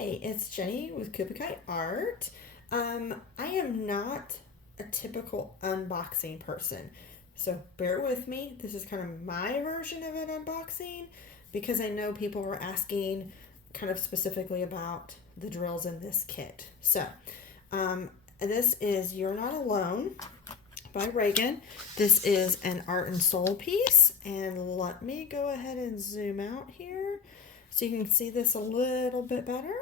Hi, it's Jenny with Kubikite Art. I am not a typical unboxing person, so bear with me. This is kind of my version of an unboxing because I know people were asking kind of specifically about the drills in this kit. So, this is You're Not Alone by Reagan. This is an art and soul piece, and let me go ahead and zoom out here so you can see this a little bit better.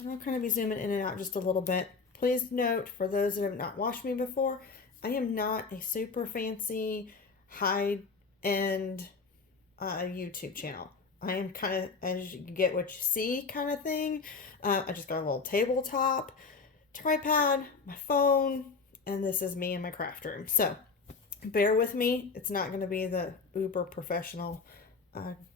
And I'll kind of be zooming in and out just a little bit. Please note, for those that have not watched me before, I am not a super fancy, high-end YouTube channel. I am kind of, as you get what you see kind of thing. I just got a little tabletop, tripod, my phone, and this is me in my craft room. So bear with me. It's not going to be the uber professional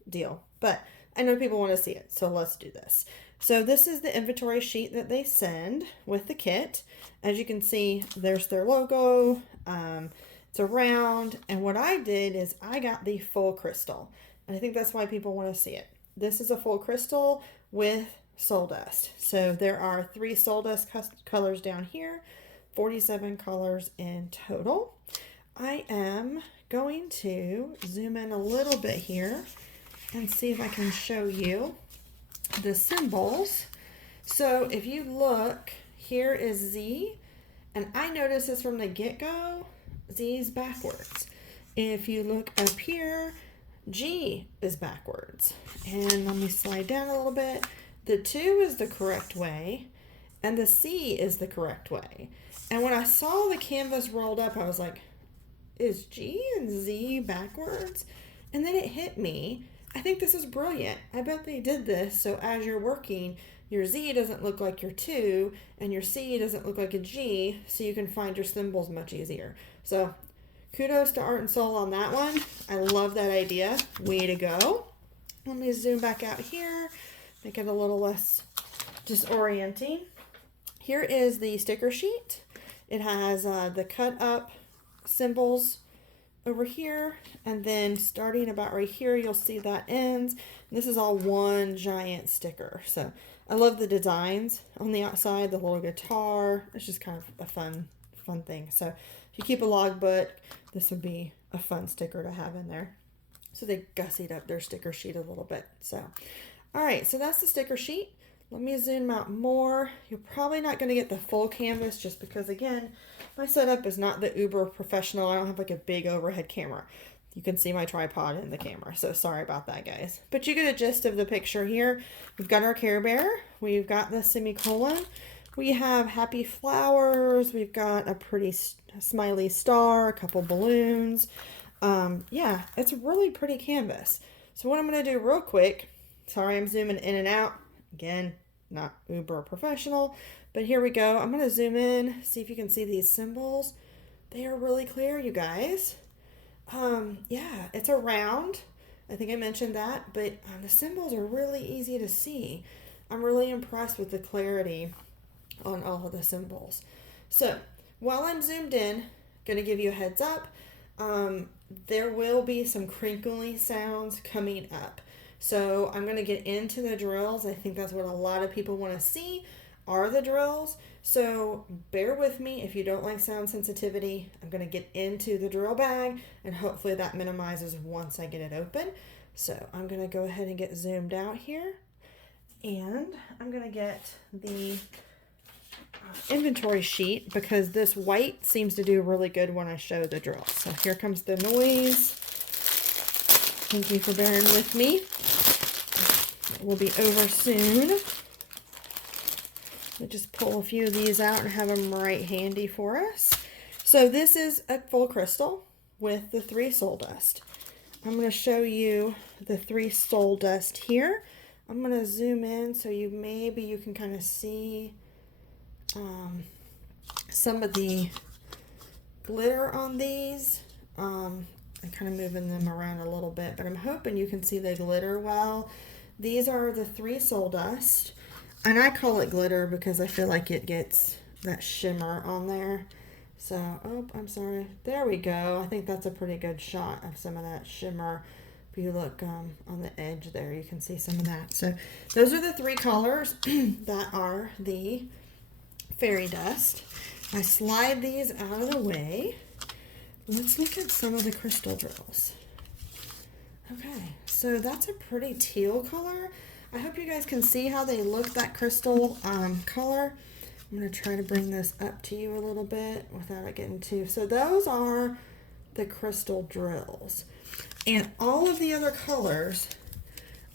deal, but I know people want to see it, so let's do this. So this is the inventory sheet that they send with the kit. As you can see, there's their logo. It's a round, and what I did is I got the full crystal, and I think that's why people want to see it. This is a full crystal with soul dust. So there are 3 soul dust colors down here, 47 colors in total. I am going to zoom in a little bit here and see if I can show you the symbols. So if you look, here is Z, and I noticed this from the get-go, Z is backwards. If you look up here, G is backwards. And let me slide down a little bit. The 2 is the correct way, and the C is the correct way. And when I saw the canvas rolled up, I was like, is G and Z backwards? And then it hit me. I think this is brilliant. I bet they did this so as you're working, your Z doesn't look like your 2 and your C doesn't look like a G, so you can find your symbols much easier. So kudos to Art and Soul on that one. I love that idea. Way to go. Let me zoom back out here, make it a little less disorienting. Here is the sticker sheet. It has the cut up symbols over here, and then starting about right here, you'll see that ends. This is all one giant sticker. So I love the designs on the outside, the little guitar. It's just kind of a fun thing. So if you keep a logbook, this would be a fun sticker to have in there. So they gussied up their sticker sheet a little bit. So, all right, so that's the sticker sheet. Let me zoom out more. You're probably not going to get the full canvas just because, again, my setup is not the uber professional. I don't have like a big overhead camera. You can see my tripod in the camera, so sorry about that, guys. But you get a gist of the picture here. We've got our Care Bear. We've got the semicolon. We have happy flowers. We've got a pretty smiley star, a couple balloons. Yeah, it's a really pretty canvas. So what I'm going to do real quick, sorry I'm zooming in and out. Again, not uber professional, but here we go. I'm going to zoom in, see if you can see these symbols. They are really clear, you guys. Yeah, it's a round. I think I mentioned that, but the symbols are really easy to see. I'm really impressed with the clarity on all of the symbols. So while I'm zoomed in, I'm going to give you a heads up. There will be some crinkly sounds coming up. So I'm going to get into the drills. I think that's what a lot of people want to see are the drills. So bear with me if you don't like sound sensitivity. I'm going to get into the drill bag, and hopefully that minimizes once I get it open. So I'm going to go ahead and get zoomed out here, and I'm going to get the inventory sheet because this white seems to do really good when I show the drill. So here comes the noise. Thank you for bearing with me. It will be over soon. We'll just pull a few of these out and have them right handy for us. So this is a full crystal with the 3 soul dust. I'm going to show you the 3 soul dust here. I'm going to zoom in so you can kind of see some of the glitter on these. I'm kind of moving them around a little bit, but I'm hoping you can see the glitter well. These are the 3 soul dust, and I call it glitter because I feel like it gets that shimmer on there. So, oh, I'm sorry. There we go. I think that's a pretty good shot of some of that shimmer you look on the edge there, you can see some of that. So those are the 3 colors that are the fairy dust. I slide these out of the way. Let's look at some of the crystal drills. Okay, so that's a pretty teal color. I hope you guys can see how they look, that crystal color. I'm going to try to bring this up to you a little bit without it getting too... So those are the crystal drills. And all of the other colors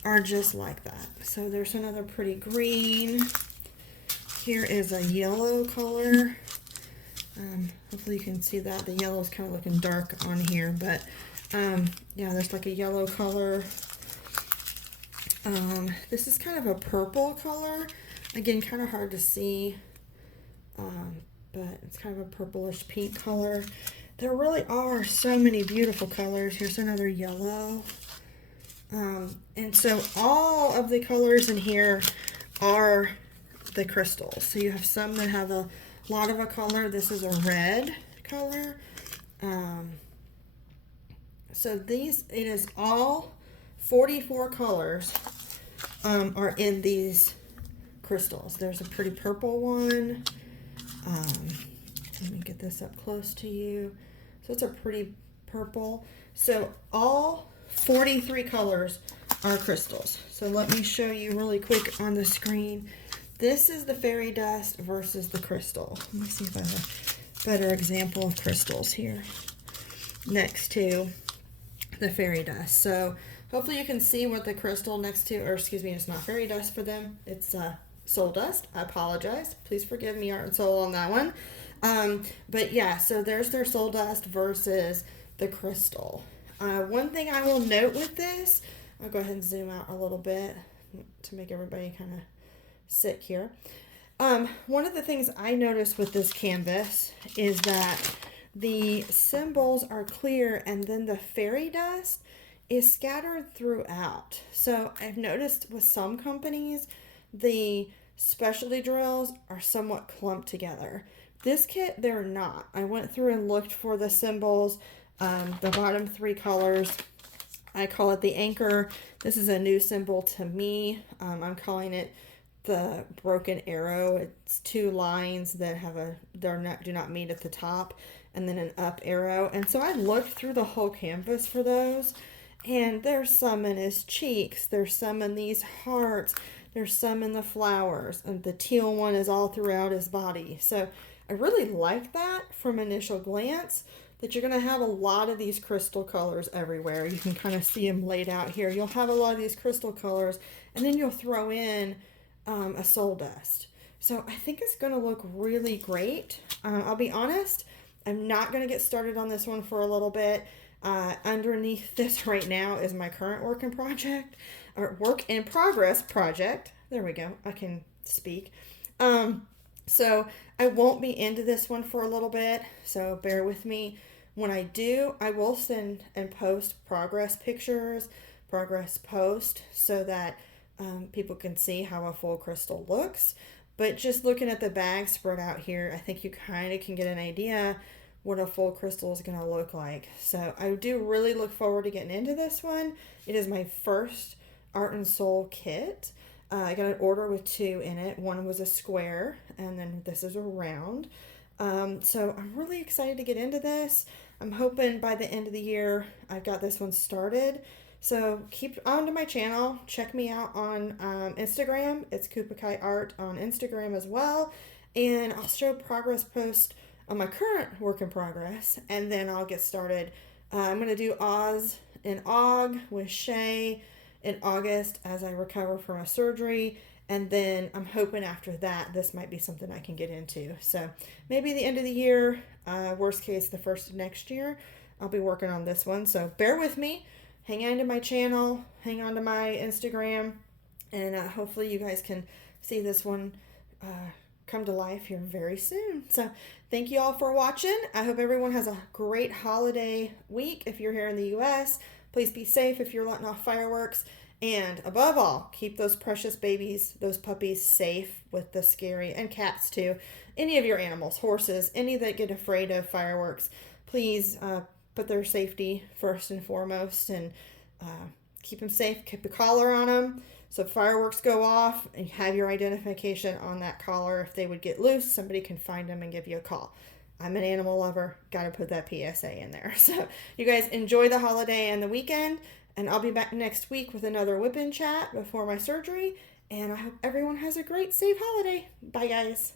are just like that. So there's another pretty green. Here is a yellow color. Hopefully you can see that. The yellow is kind of looking dark on here, but yeah, there's like a yellow color. This is kind of a purple color. Again, kind of hard to see, but it's kind of a purplish pink color. There really are so many beautiful colors. Here's another yellow. And so all of the colors in here are the crystals. So you have some that have a lot of a color. This is a red color. So these, it is all 44 colors are in these crystals. There's a pretty purple one. Let me get this up close to you. So it's a pretty purple. So all 43 colors are crystals. So let me show you really quick on the screen. This is the fairy dust versus the crystal. Let me see if I have a better example of crystals here next to the fairy dust. So hopefully you can see what the crystal next to, or excuse me, it's not fairy dust for them. It's soul dust. I apologize. Please forgive me, Art and Soul, on that one. But yeah, so there's their soul dust versus the crystal. One thing I will note with this, I'll go ahead and zoom out a little bit to make everybody kind of sit here. One of the things I noticed with this canvas is that the symbols are clear and then the fairy dust is scattered throughout. So I've noticed with some companies, the specialty drills are somewhat clumped together. This kit, they're not. I went through and looked for the symbols, the bottom 3 colors. I call it the anchor. This is a new symbol to me. I'm calling it the broken arrow. It's 2 lines that have do not meet at the top, and then an up arrow. And so I looked through the whole canvas for those, and there's some in his cheeks, there's some in these hearts, there's some in the flowers, and the teal one is all throughout his body. So I really like that from initial glance, that you're going to have a lot of these crystal colors everywhere. You can kind of see them laid out here. You'll have a lot of these crystal colors, and then you'll throw in a soul dust. So I think it's going to look really great. I'll be honest, I'm not going to get started on this one for a little bit. Underneath this right now is my current work in progress project. There we go. I can speak. So I won't be into this one for a little bit, so bear with me. When I do, I will send and post progress pictures, progress post, so that people can see how a full crystal looks. But just looking at the bag spread out here, I think you kind of can get an idea what a full crystal is going to look like. So I do really look forward to getting into this one. It is my first Art and Soul kit. I got an order with 2 in it. One was a square, and then this is a round. So I'm really excited to get into this. I'm hoping by the end of the year I've got this one started. So keep on to my channel. Check me out on Instagram. It's Kupakai Art on Instagram as well. And I'll show progress post on my current work in progress. And then I'll get started. I'm going to do Oz and Og with Shay in August as I recover from a surgery. And then I'm hoping after that, this might be something I can get into. So maybe the end of the year, worst case, the first of next year, I'll be working on this one. So bear with me. Hang on to my channel, hang on to my Instagram, and hopefully you guys can see this one come to life here very soon. So thank you all for watching. I hope everyone has a great holiday week. If you're here in the US, please be safe if you're letting off fireworks. And above all, keep those precious babies, those puppies, safe with the scary, and cats too. Any of your animals, horses, any that get afraid of fireworks, please put their safety first and foremost, and Keep them safe. Keep a collar on them. So if fireworks go off, and you have your identification on that collar. If they would get loose, somebody can find them and give you a call. I'm an animal lover. Got to put that PSA in there. So you guys enjoy the holiday and the weekend. And I'll be back next week with another whip-in chat before my surgery. And I hope everyone has a great, safe holiday. Bye, guys.